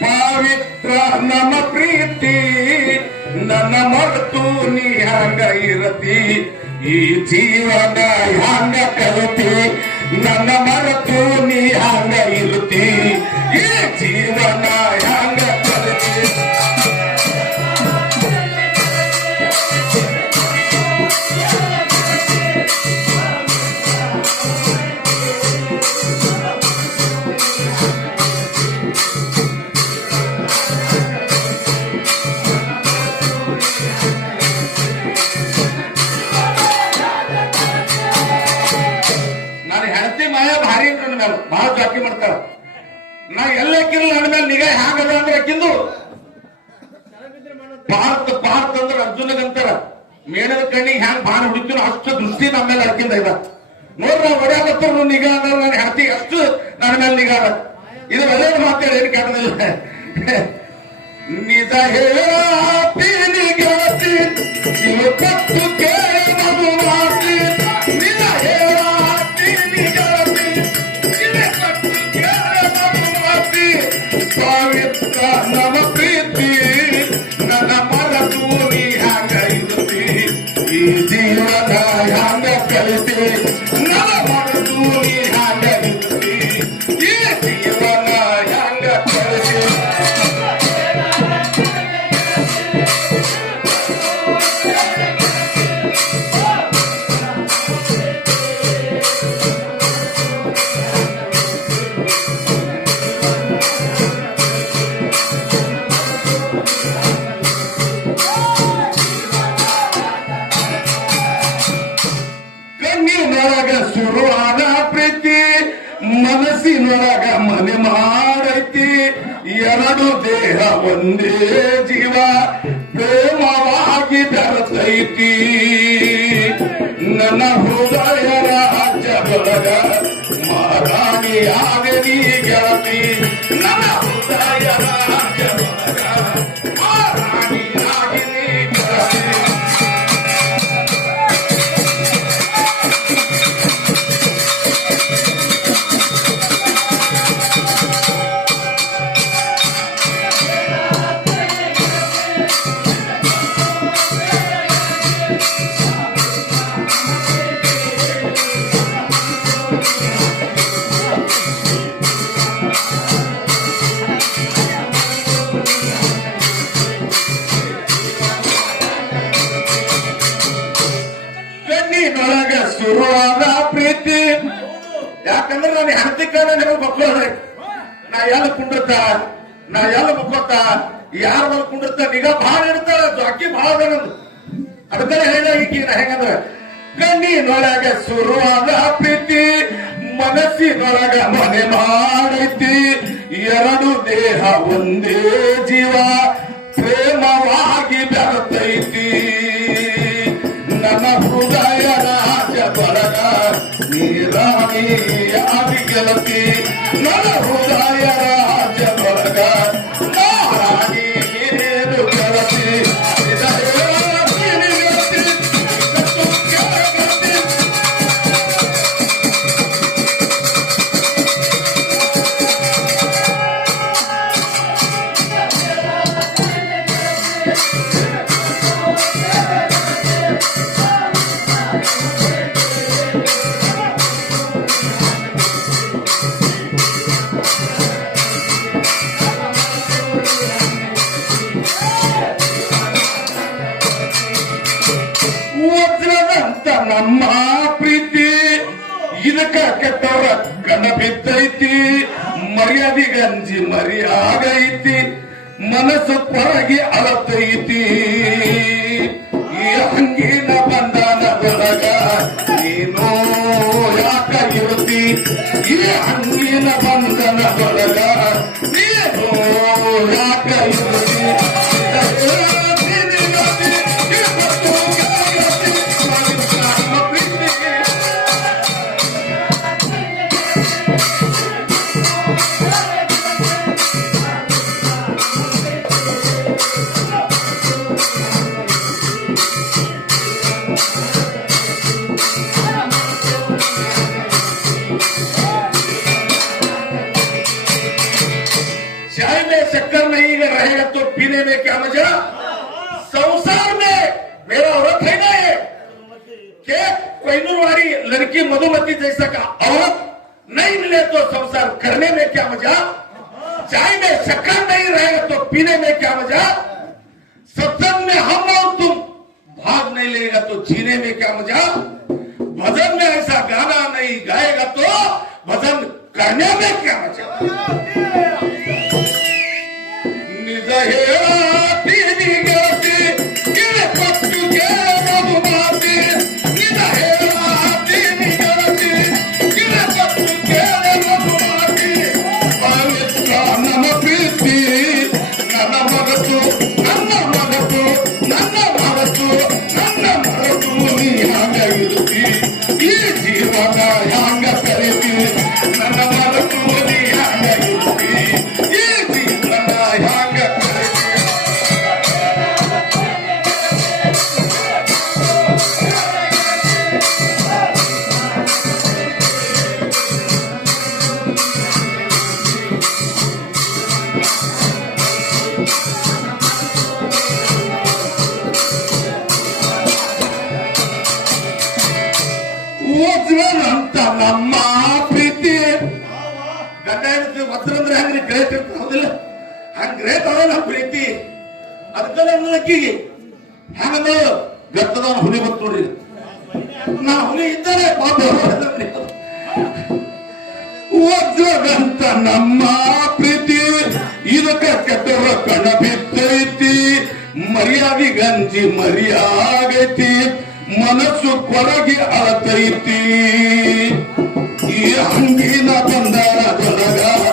ಪವಿತ್ರ ನಮ್ಮ ಪ್ರೀತಿ, ನನ್ನ ಮರೆತು ನೀ ಹಂಗ ಇರತಿ. ಈ ಜೀವನ ಹಂಗ ಕಲತಿ, ನನ್ನ ಮರೆತು ನೀ ಹಂಗ ಇರುತ್ತಿ ಮೇಲೆ ಬಹಳ ಜಾಕಿ ಮಾಡ್ತಾರ. ನಾ ಎಲ್ಲ ಹಾಕಿರಲ್ಲ ನನ್ನ ಮೇಲೆ ನಿಗಾ ಹ್ಯಾಂಗದ ಅಂದ್ರೆ ಕಿಂದು. ಭಾರತ ಭಾರತ ಅಂದ್ರೆ ಅರ್ಜುನಗಂತಾರ ಮೇಣದ ಕಣ್ಣಿಗೆ ಹ್ಯಾಂಗ್ ಬಾಣ ಹುಡುಕಿನ ಅಷ್ಟು ದೃಷ್ಟಿ ನಮ್ಮ ಮೇಲೆ ಅರ್ಕಿಂದ ಇದ. ನೋಡ್ರ ಹೊಡ್ಯಾಕತ್ತವ್ರು ನಿಗಾ ಅಂದ್ರೆ ನನ್ನ ಹೆಂಡತಿ ಅಷ್ಟು ನನ್ನ ಮೇಲೆ ನಿಗಾ ಅದ ಇದು ಒಳ್ಳೆಯ ಮಾತಾಡಿ ಏನು ಕಾರಣದಿಲ್ಲ ನಿಜ ಹೇಳಿ ಗೆಳತಿ ನೀವು ಕತ್ತು ಕೇಳದು ಮಾತಿ ಒಂದೇ ಜೀವ ಪ್ರೇಮವಾಗಿ ಬೆರತೈತಿ ನನ್ನ ಹೃದಯ ರಾಜ್ಯದೊಳಗ ಮಹಾರಾಣಿಯಾಗ ನೀ ಗೆಳತಿ ನನ್ನ ಹೃದಯ ರಾಜ್ಯದೊಳಗ ಮಹಾರಾಣಿಯಾಗಿ ಕುಂಡಿರ್ತ ನಾ ಎಲ್ಲ ಮುಕ್ಕೊತ್ತ ಯಾರ ಮೇಲೆ ಕುಂಡಿರ್ತ? ನಿಗಾ ಭಾಳ ಇಡ್ತಾಳ ಅಕ್ಕಿ ಭಾಳ ಅದ ನಂದು ಅದಕ್ಕೆ ಹೇಳ ಈಕಿ ನಾ ಹೆಂಗಂದ್ರ, ಕಣ್ಣಿನೊಳಗ ಶುರುವಾದ ಪ್ರೀತಿ, ಮನಸ್ಸಿನೊಳಗ ಮನೆ ಮಾಡೈತಿ. ಎರಡು ದೇಹ ಒಂದೇ ಜೀವ, ಪ್ರೇಮವಾಗಿ ಬೆರತೈತಿ. ನನ್ನ ಹೃದಯ ರಾಜ ಬಳಗ ನೀರಾಣಿ ಆಗಿ ಗೆಲತಿ ನನ್ನ ಹೃದಯ ಕೆಟ್ಟವರ. ಕಣ ಬಿದ್ದೈತಿ, ಮರ್ಯಾದಿಗಂಜಿ ಮರಿ ಆಗೈತಿ ಮನಸ್ಸು ಕೊರಗಿ ಅಳತೈತಿ. ಈ ಹಂಗಿನ ಬಂಧನ ಒಳಗ ನೀನು ಯಾಕ ಇರುತ್ತಿ ಈ ಹಂಗಿನ ಬಂಧನ ಬಳಗ ನೀನು ಯಾಕ ಇರುತ್ತಿ नहीं रहेगा तो पीने में क्या मज़ा? संसार में मेरा औरत है ना ये। के वाली लड़की मधुमती जैसा का औरत नहीं मिले तो संसार करने में क्या मज़ा? चाय में शक्कर नहीं रहेगा तो पीने में क्या मज़ा? सत्संग में हम और तुम भाग नहीं लेगा तो जीने में क्या मज़ा? भजन में ऐसा गाना नहीं गाएगा तो भजन करने में क्या मज़ा? ನಿಜ ಅಂತ ನಮ್ಮ ಪ್ರೀತಿ. ಗಂಡ ಹೆಂಡತಿ ವಜ್ರ ಹೆಂಗ್ರಿ? ಗ್ರೇಟ್ ಇರ್ತ ಹೌದಿಲ್ಲ? ಗ್ರೇಟ್ ಅದ ಪ್ರೀತಿ. ಅದಕ್ಕ ನನ್ನ ಅಕ್ಕಿಗೆ ಹೆಂಗದ ಗತ್ತದವನ ಹುಲಿ ಬಂತು ನೋಡ್ರಿ. ನಾ ಹುಲಿ ಇದ್ದಾರೆ ಪಾಪ ಗಂತ ನಮ್ಮ ಪ್ರೀತಿ. ಕಣ ಬಿತ್ತೈತಿ ಮರ್ಯಾದೆ ಗಂಜಿ ಮರಿಯಾಗೈತಿ ಮನಸ್ಸು ಕೊರಗಿ ಅಳತೈತಿ. ಈ ಹಂಗಿನ ಬಂದಾರ ಗೆಳತಿ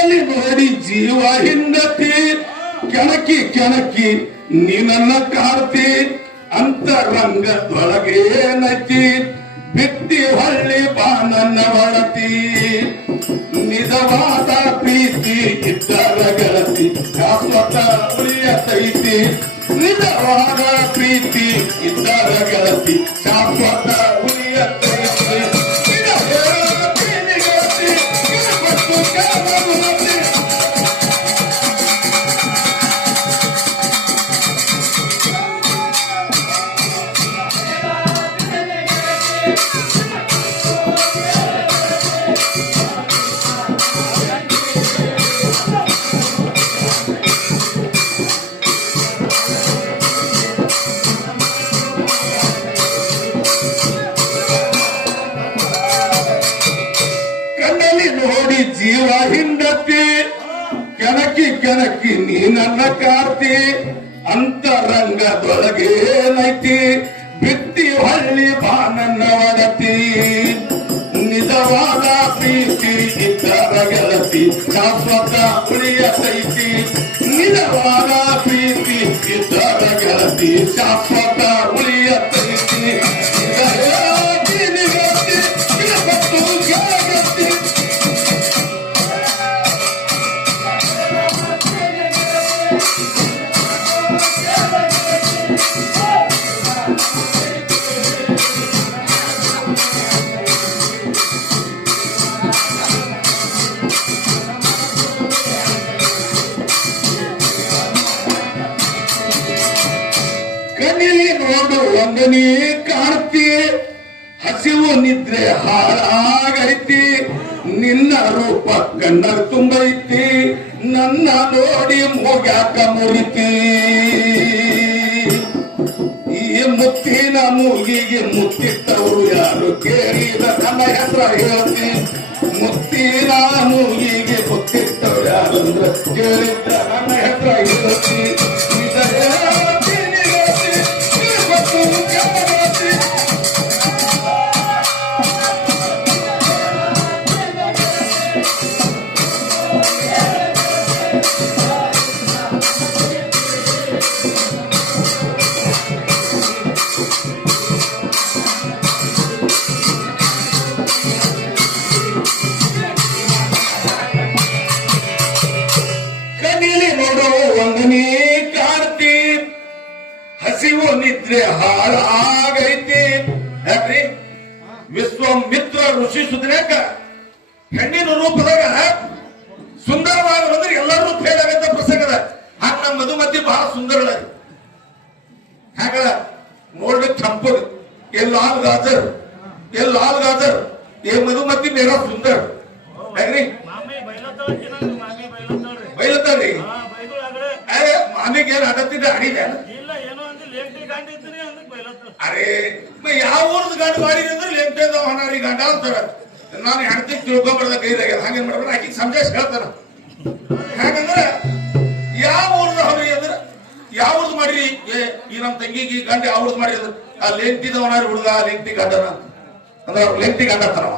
ಕಣ್ಣಲ್ಲಿ ನೋಡಿ ಜೀವ ಹಿಂದತಿ ಕೆಣಕಿ ಕೆಣಕಿ ನೀನನ್ನ ಕಾಡ್ತಿ ಅಂತರಂಗದೊಳಗೇನತಿ ಬಿಟ್ಟಿ ಹೊಳ್ಳಿ ಬಾನನ್ನ ಒಡತಿ. ನಿಜವಾದ ಪ್ರೀತಿ ಇದ್ದರ ಗೆಳತಿ ಶಾಶ್ವತ ಉಳಿಯತೈತಿ ನಿಜವಾದ ಪ್ರೀತಿ ಇದ್ದರ ಗೆಳತಿ ಶಾಶ್ವತ ಉಳಿಯತೈತಿ ನೋಡಿ ಜೀವ ಹಿಂದತ್ತಿ ಕೆಣಕಿ ಕೆಣಕಿ ನೀನನ್ನ ಕಾರ್ತಿ. ಅಂತರಂಗದೊಳಗೆ ಏನೈತಿ ಬಿತ್ತಿ ಹಳ್ಳಿ ಬಾನನ್ನ ಒಡತಿ. ನಿಜವಾದ ಪ್ರೀತಿ ಇದ್ದರ ಗೆಳತಿ ಶಾಶ್ವತ ಉಳಿಯತೈತಿ ನಿಜವಾದ ಪ್ರೀತಿ ಇದ್ದರ ಗೆಳತಿ ಶಾಶ್ವತ ನೋಡು, ಒಂದನಿ ಕಾಣ್ತಿ. ಹಸಿವು ನಿದ್ರೆ ಹಾಳಾಗೈತಿ. ನಿನ್ನ ರೂಪ ಕಣ್ಣರ್ ತುಂಬೈತಿ. ನನ್ನ ನೋಡಿ ಮುಗ್ಯಾಕ ಮುರಿತಿ. ಈ ಮುತ್ತಿನ ಮೂಗಿಗೆ ಮುತ್ತಿಟ್ಟವರು ಯಾರು ಕೇಳಿದ ನನ್ನ ಹೆಸರ ಹೇಳ್ತಿ. ಮುತ್ತಿನ ಮೂಗಿಗೆ ಮುತ್ತಿಟ್ಟವ್ರು ಯಾರಂದ್ರ ಕೇಳಿದ ನಮ್ಮ ಹೆಸರ ಹೇಳ್ತಿ. ನೋಡು ಒಂದನೇ ಕಾರ್ತಿ ಹಸಿವು ನಿದ್ರೆ ಹಾರಾಗೈತಿ ಯಾಕ್ರಿ? ವಿಶ್ವಮಿತ್ರ ಋಷಿ ಸುದಿನೇಕ ಹೆಣ್ಣಿನ ರೂಪದಾಗ ಸುಂದರವಾದ ಎಲ್ಲರೂ ಫೇಲ್ ಪ್ರಸಂಗದ ಹಾಗ ನಮ್ಮ ಮಧುಮತಿ ಬಹಳ ಸುಂದರ ಹಾಗ ನೋಡ್ಬೇಕು ತಂಪುದು ಏ ಲಾಲ್ ಗಾಜರ್ ಏ ಲಾಲ್ ಗಾಜರ್ ಏ ಮಧುಮತಿ ಮೇರಾ ಸುಂದರ್. ಯಾಕ್ರಿ? ಬೈಲತ್ತಾರ್ರಿ ಗಾಂಡ ಇದ್ದೀನಿ ಅಂದ್ರೆ ಬೈಲತ್ತಾಳ ಅರೆ ಯಾವ ಊರದ ಗಂಡ ಮಾಡಿ ಅಂದ್ರೆ ಲೆಂಟೇದ ಹೊನಾರಿ ಗಂಡ ಅಂತಾರ. ನಾನು ಹೆಂಡತಿ ತಿಳ್ಕೊಬಾರ್ದ ಕೈದಾಗ ಹಂಗೇನ್ ಮಾಡ್ಬೇಡ. ಆಕಿಗೆ ಸಂದೇಶ ಹೇಳ್ತಾನ. ಹಾಗಂದ್ರೆ ಯಾವ ಊರದ ಅವ್ರಿ ಅಂದ್ರೆ ಯಾವ ಊರ್ದು ಮಾಡಿರಿ? ಏ ಈ ನಮ್ಮ ತಂಗಿಗೆ ಈ ಗಂಡ ಯಾವ್ದು ಮಾಡಿ ಮಾಡಿರಿ ಅಂದ್ರೆ ಆ ಲೆಂಟಿದ ಹೊನಾರಿ ಹುಡುಗ ಲೆಂಟಿ ಗಂಡನ. ಅಂದ್ರೆ ಲೇಂಟಿ ಗಂಡ ತರವ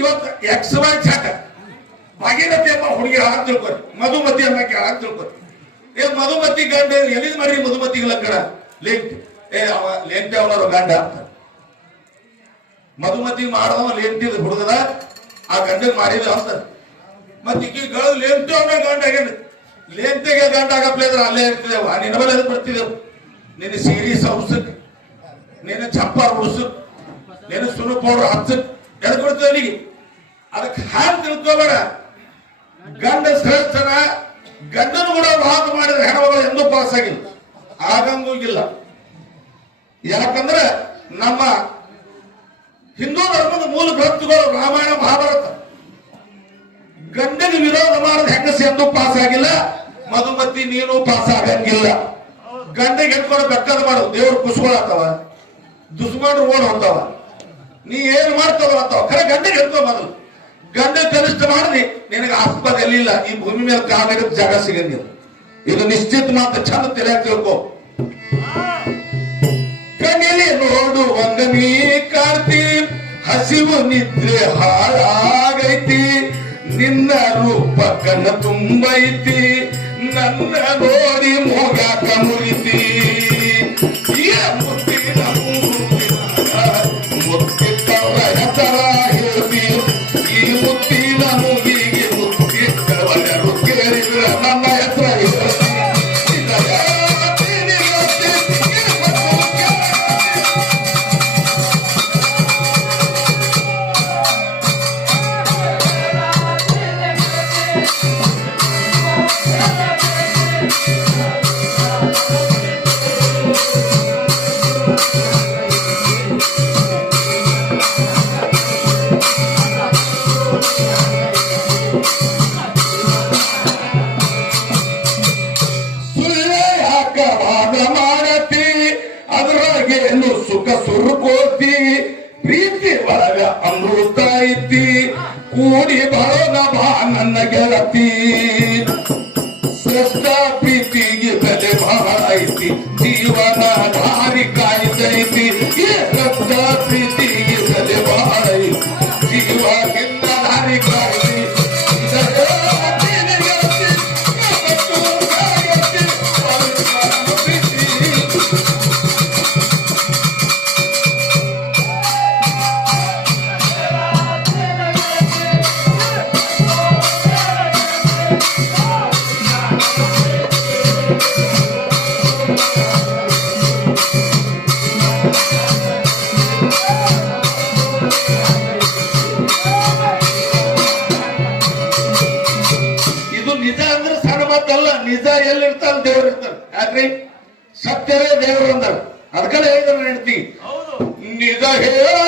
ಇವತ್ತು ಎಕ್ಸ್ ವೈ ಚಾಟ ಭಾಗೀರಥಿ ಎಂಬ ಹುಡುಗಿ ಹಾಕ್ ತಿಳ್ಕೊರಿ. ಮಧುಮತಿ ಅನ್ನಕ್ಕೆ ಹಾಕ್ ತಿಳ್ಕೊರಿ. ಏ, ಮಧುಮತಿ ಗಂಡ, ಎಲ್ಲಿದ್ ಮಾಡ್ರಿ ಮಧುಮತಿಗೆ ಲಕ್ಕಡ ಲೆಂಟ್. ಏ, ಅವ ಲೆಂಟ್ ಅವನವ್ರ ಗಂಡ ಅಂತ. ಮಧುಮತಿ ಮಾಡದವ ಇದು ಹುಡುಗದ, ಆ ಗಂಡಗ್ ಮಾಡಿದ ಅಂತ. ಮತ್ತೆ ಗಳು ಲೆಂಟ್ ಅವನ ಗಂಡ ಆಗ್ಯಾನ. ಲೆಂಟಿಗೆ ಗಂಡ ಆಗಪ್ಲೆ ಅಲ್ಲೇ ಇರ್ತಿದೇವ ನಿನ್ನ ಮೇಲೆ ಅದು ಬರ್ತಿದೇವ್ ನಿನ್ನ ಸೀರಿ ಔಸಕ್ ನಿನ್ನ ಚಪ್ಪಾರ್ ಉಡ್ಸಕ್, ನಿನ್ನ ಸುರು ಪೌಡರ್ ಹಚ್ಚಕ್ ಎದ್ ಕೊಡ್ತೇವೆ ಅದಕ್ಕೆ ಹ್ಯಾಂಗ ತಿಳ್ಕೊಬೇಡ. ಗಂಡ ಶ್ರೇಷ್ಠನ ಗಂಡನು ಕೂಡ ವಾದ ಮಾಡಿದ ಎಂದೂ ಪಾಸ್ ಆಗಿಲ್ಲ. ಆಗಂಗೂ ಇಲ್ಲ. ಯಾಕಂದ್ರೆ ನಮ್ಮ ಹಿಂದೂ ಧರ್ಮದ ಮೂಲ ಗ್ರಂಥಗಳು ರಾಮಾಯಣ ಮಹಾಭಾರತ ಗಂಡನ ವಿರೋಧ ಮಾಡಿದ ಎಂದೂ ಪಾಸ್ ಆಗಿಲ್ಲ. ಮಧುಮತಿ, ನೀನು ಪಾಸ್ ಆಗಂಗಿಲ್ಲ. ಗಂಡಿಗೆ ಹೆಣ್ಕೊಂಡು ಬೆಕ್ಕದ ಮಾಡು. ದೇವ್ರ ಕುಸ್ಕೊಳತ್ತವ ದುಸ್ಮಾಡ್ರು ಓಡ್ ಹೋಗ್ತಾವ ನೀ ಏನ್ ಮಾಡ್ತಾವ ಅಂತಾವ. ಖರೆ ಗಂಡಿಗೆ ಹೆಣ್ಕೊ ಮೊದಲು ಗಂಡ ಕನಿಷ್ಠ ಮಾಡ್ರಿ ನಿನಗೆ ಆಸ್ಪದ ಎಲ್ಲಿಲ್ಲ ಈ ಭೂಮಿ ಮೇಲೆ ಕಾಲಿಡಕ್ ಜಾಗ ಸಿಗಂಗಿಲ್ಲ ಇದು ನಿಶ್ಚಿತ ಮಾತ್ರ ಚಂದ ತಲೆ ತಿಳ್ಕೊ. ಕಣ್ಣಿಲಿ ನೋಡು ನೀ ಕಾರ್ತಿ ಹಸಿವು ನಿದ್ರೆ ಹಾಳಾಗೈತಿ. ನಿನ್ನ ರೂಪ ಕಣ್ಣ ತುಂಬೈತಿ, ನನ್ನ ನೋಡಿ ಮೋಗಾಕ ಮುರಿತಿ? ನಿಜ ದೇವ್ರ ಇರ್ತಾರ ಯಾಕ್ರಿ? ಸತ್ಯವೇ ದೇವ್ರ ಅಂದಾರ ಅದಕ್ಕಲ್ಲ ಹೇಳಿದ್ರು ಹೆಂಡತಿ. ನಿಜ ಹೇಳ್ತೀನಿ